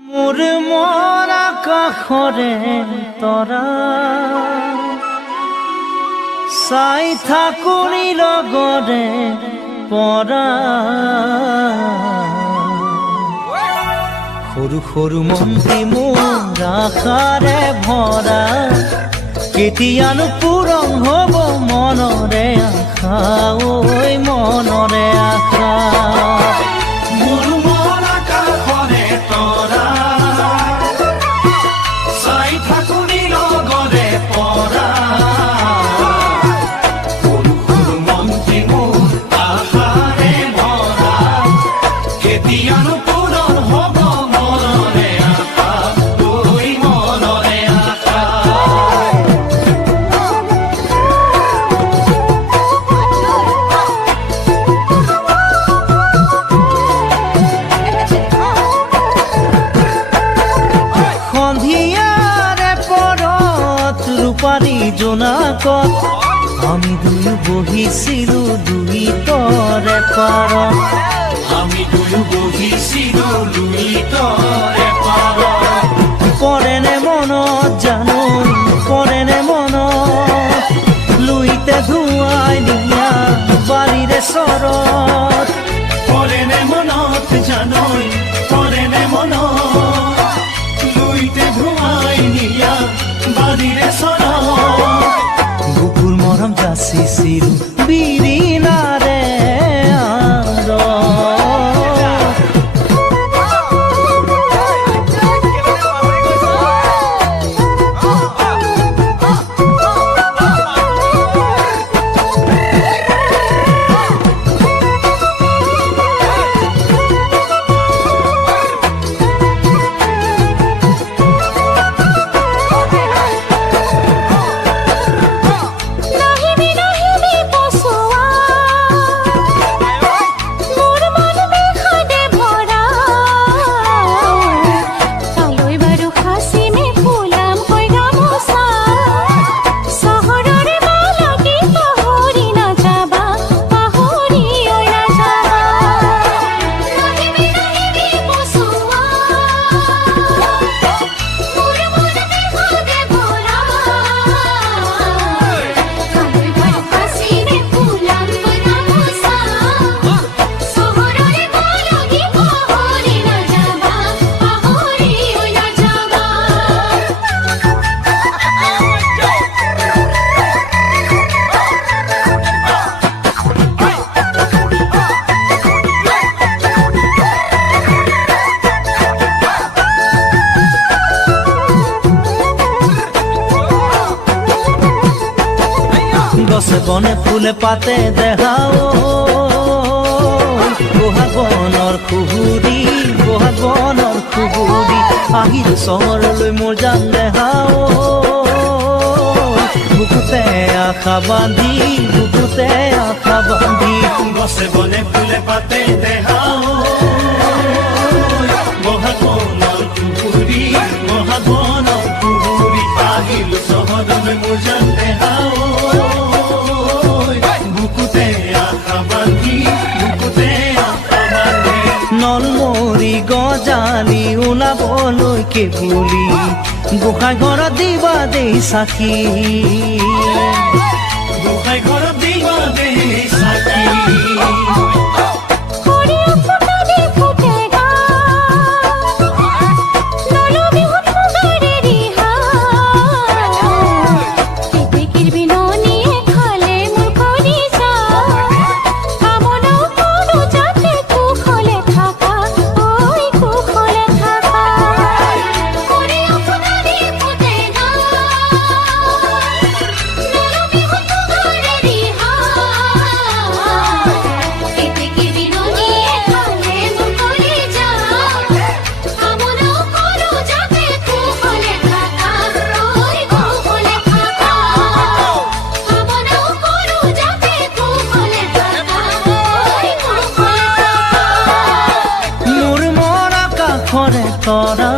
মোৰ মন আকাশৰে তৰা চাই থাকোঁ লগৰে পৰা সৰু সৰু মন্ত্ৰী মোৰ আশাৰে ভৰা কেতিয়ানো পূৰণ হ'ব মনৰে আশা ঐ মনৰে আশা মোৰ মন আকাশৰে তৰা চাই থাকোঁ লগৰে পৰা সৰু সৰু মন্ত্ৰী মোৰ আশাৰে ভৰা কেতিয়ানো পূৰণ হ'ব মনৰে আশা ঐ মনৰে আশা সন্ধিয়াৰে পৰত ৰূপালী জোনাকত আমি দুয়ো বহিছিলোঁ দুই তৰে পাৰত আমি দুয়ো বহিছিলোঁ লুইতৰে পাৰত পৰেনে মনত জানো পৰেনে মনত লুইতে ধুৱাই দিয়া বাৰীৰে চৰত পৰেনে মনত জানৈ পৰেনে মনত লুইতে ধুৱাই নিয়া বাৰীৰে চৰত বুকুৰ মৰম যাচিছিলোঁ বিৰিণাৰে গছে বনে ফুলে পাতে দেখাও বহাগ বনৰ খুহুৰি বহাগ বনৰ খুহুৰি আহিল চহৰলৈ মোৰ জান দেখাও বুকুতে আশা বান্ধি বুকুতে আশা বান্ধি গছে বনে ফুলে পাতে দেখাও বহাগ বনৰ পুখুৰী বহাগ বনৰ পুখুৰী আহিল চহৰলৈ মোৰ জান দেখাও বুকুতে আশা বান্ধি বুকুতে আশা বান্ধি নলমৰি গজালি ওলাবলৈকে বুলি গোসাঁই ঘৰত দিবা দেই চাকি গোসাঁই ঘৰত দিবা দেই চাকি তৰা